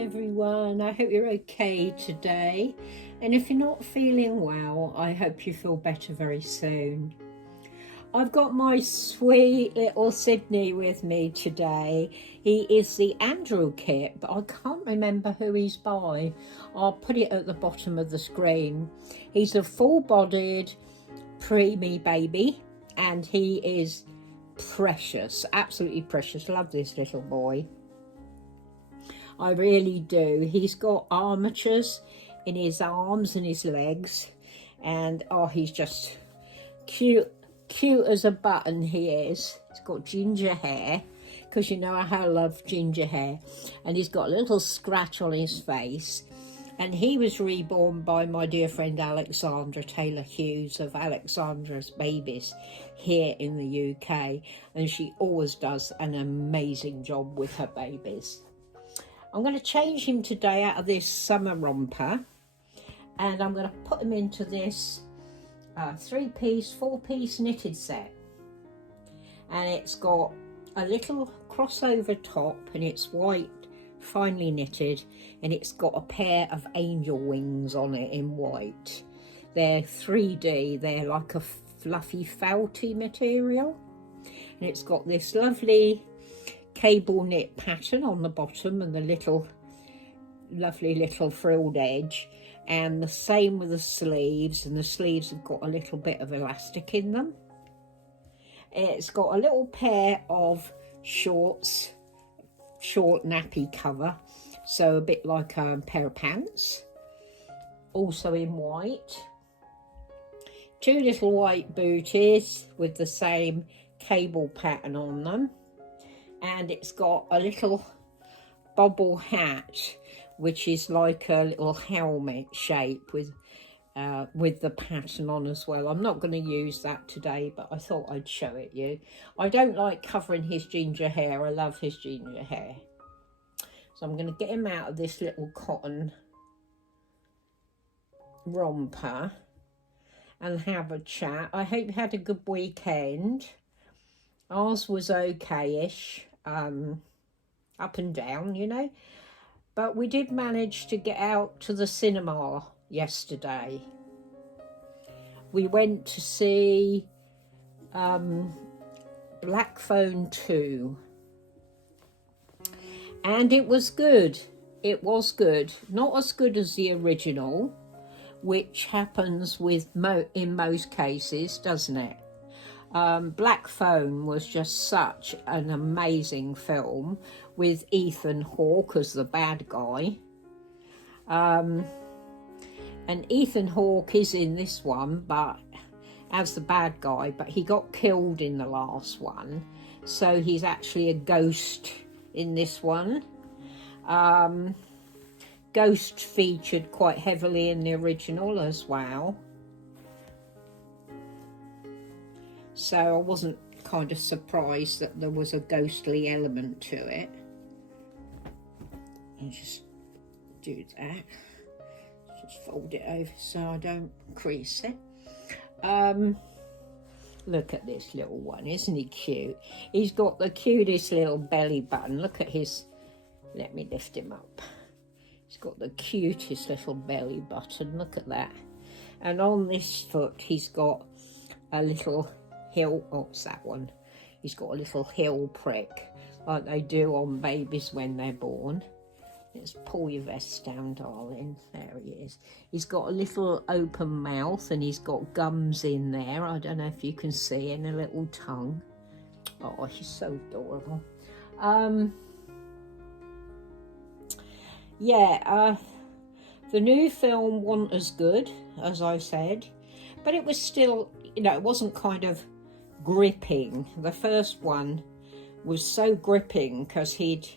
everyone, I hope you're okay today, and if you're not feeling well, I hope you feel better very soon. I've got my sweet little Sidney with me today. He is the Andrew kit, but I can't remember who he's by. I'll put it at the bottom of the screen. He's a full-bodied preemie baby, and he is precious, absolutely precious. Love this little boy. I really do. He's got armatures in his arms and his legs, and oh, he's just cute as a button. He is. He's got ginger hair, because you know how I love ginger hair, and he's got a little scratch on his face. And he was reborn by my dear friend Alexandra Taylor Hughes of Suzanne'sBabies here in the UK, and she always does an amazing job with her babies. I'm going to change him today out of this summer romper, and I'm going to put him into this 3-piece, 4-piece knitted set. And it's got a little crossover top, and it's white, finely knitted, and it's got a pair of angel wings on it in white. They're 3D, they're like a fluffy felty material, and it's got this lovely cable knit pattern on the bottom and the lovely little frilled edge, and the same with the sleeves, and the sleeves have got a little bit of elastic in them. It's got a little pair of shorts, short nappy cover, so a bit like a pair of pants, also in white. 2 little white booties with the same cable pattern on them, and it's got a little bobble hat, which is like a little helmet shape with the pattern on as well. I'm not going to use that today, but I thought I'd show it you. I don't like covering his ginger hair. I love his ginger hair. So I'm going to get him out of this little cotton romper and have a chat. I hope you had a good weekend. Ours was okay-ish, up and down, you know. But we did manage to get out to the cinema yesterday. We went to see Black Phone 2. And it was good. It was good. Not as good as the original, which happens with in most cases, doesn't it? Black Phone was just such an amazing film with Ethan Hawke as the bad guy. And Ethan Hawke is in this one, but as the bad guy, but he got killed in the last one, so he's actually a ghost in this one. Ghost featured quite heavily in the original as well, so I wasn't kind of surprised that there was a ghostly element to it. I'll just do that, just fold it over so I don't crease it. Look at this little one, isn't he cute? He's got the cutest little belly button. Look at his, let me lift him up. He's got the cutest little belly button, look at that. And on this foot he's got a little heel, oh it's that one. He's got a little heel prick like they do on babies when they're born. Let's pull your vest down, darling. There he is. He's got a little open mouth, and he's got gums in there. I don't know if you can see, and a little tongue. Oh, he's so adorable. Yeah, the new film wasn't as good, as I said, but it was still, you know, it wasn't kind of gripping. The first one was so gripping because he'd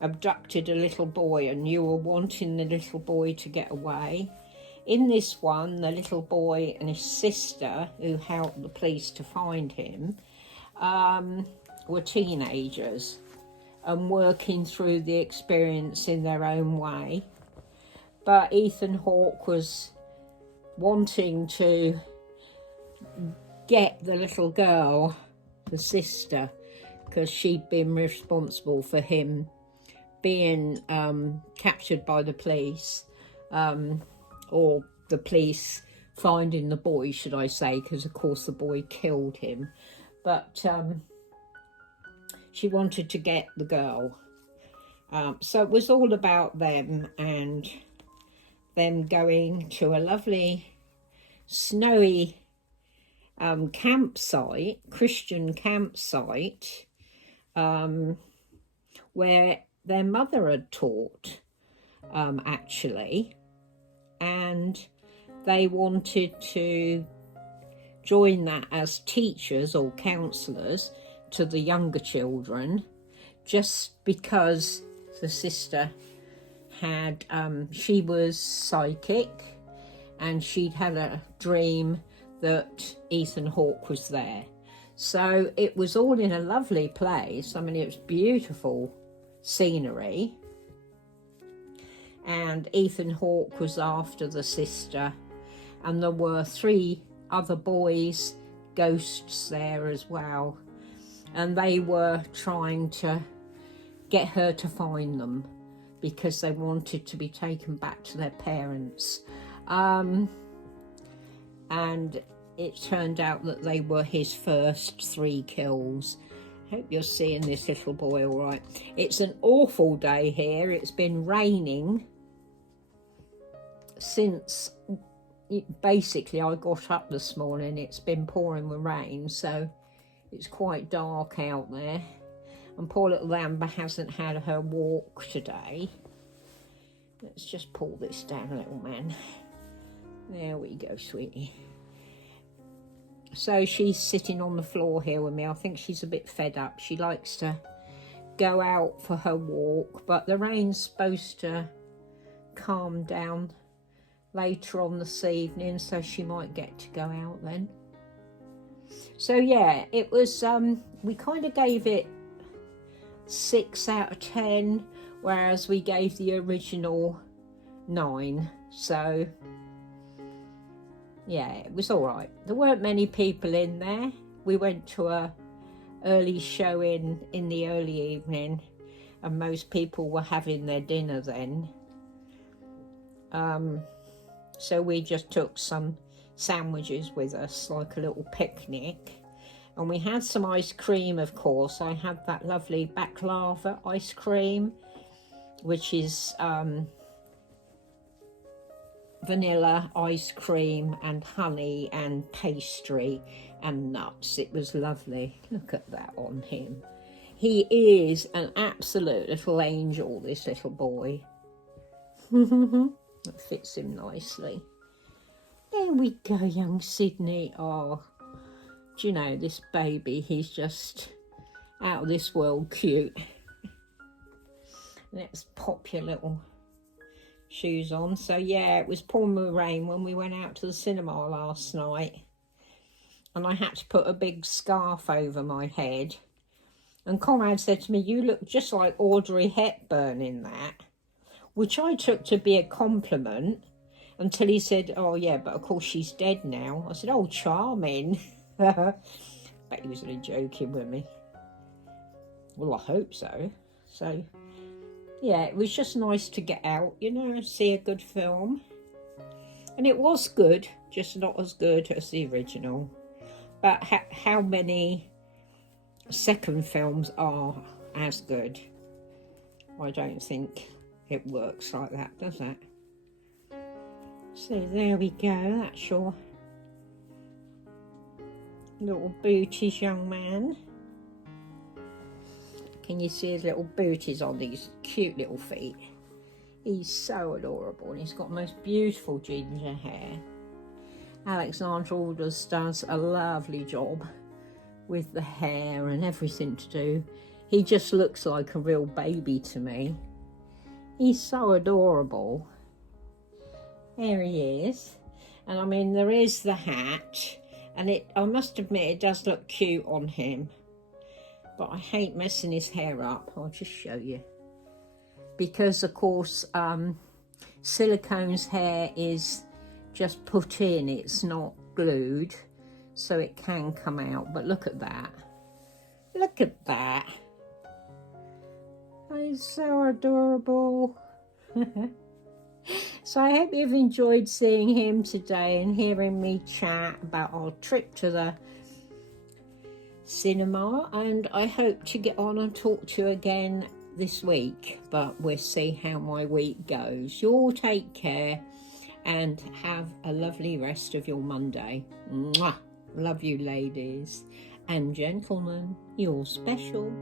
abducted a little boy and you were wanting the little boy to get away. In this one, the little boy and his sister, who helped the police to find him, were teenagers and working through the experience in their own way. But Ethan Hawke was wanting to get the little girl, the sister, because she'd been responsible for him being captured by the police, or the police finding the boy, should I say, because of course the boy killed him. But she wanted to get the girl. So it was all about them, and them going to a lovely snowy campsite, Christian campsite, where their mother had taught, actually, and they wanted to join that as teachers or counsellors to the younger children, just because the sister had, she was psychic, and she'd had a dream that Ethan Hawke was there. So it was all in a lovely place. I mean, it was beautiful scenery. And Ethan Hawke was after the sister, and there were 3 other boys, ghosts there as well. And they were trying to get her to find them because they wanted to be taken back to their parents. And it turned out that they were his first 3 kills. Hope you're seeing this little boy all right. It's an awful day here. It's been raining since basically I got up this morning. It's been pouring with rain, so it's quite dark out there. And poor little Amber hasn't had her walk today. Let's just pull this down, little man. There we go, sweetie. So she's sitting on the floor here with me. I think she's a bit fed up. She likes to go out for her walk, but the rain's supposed to calm down later on this evening, so she might get to go out then. So yeah, it was, we kind of gave it 6 out of 10, whereas we gave the original 9. So yeah, it was all right. There weren't many people in there. We went to a early showing in the early evening, and most people were having their dinner then. So we just took some sandwiches with us, like a little picnic. And we had some ice cream, of course. I had that lovely baklava ice cream, which is vanilla ice cream and honey and pastry and nuts. It was lovely. Look at that on him. He is an absolute little angel, this little boy. It fits him nicely. There we go, young Sidney. Oh, do you know, this baby, he's just out of this world cute. Let's pop your little shoes on. So yeah, it was pouring with rain when we went out to the cinema last night, and I had to put a big scarf over my head, and Conrad said to me, "You look just like Audrey Hepburn in that," which I took to be a compliment until he said, "Oh yeah, but of course she's dead now." I said, "Oh, charming." But he was only joking with me. Well, I hope so. So yeah, it was just nice to get out, you know, and see a good film. And it was good, just not as good as the original. But how many second films are as good? I don't think it works like that, does it? So there we go, that's your little booties, young man. Can you see his little booties on these cute little feet? He's so adorable, and he's got the most beautiful ginger hair. Alexandra Aldous does a lovely job with the hair and everything to do. He just looks like a real baby to me. He's so adorable. There he is. And I mean, there is the hat, and I must admit, it does look cute on him. But I hate messing his hair up. I'll just show you. Because, of course, silicone's hair is just put in. It's not glued, so it can come out. But look at that. Look at that. He's so adorable. So I hope you've enjoyed seeing him today and hearing me chat about our trip to the cinema, and I hope to get on and talk to you again this week, but we'll see how my week goes. You all take care and have a lovely rest of your Monday. Mwah! Love you, ladies and gentlemen. You're special.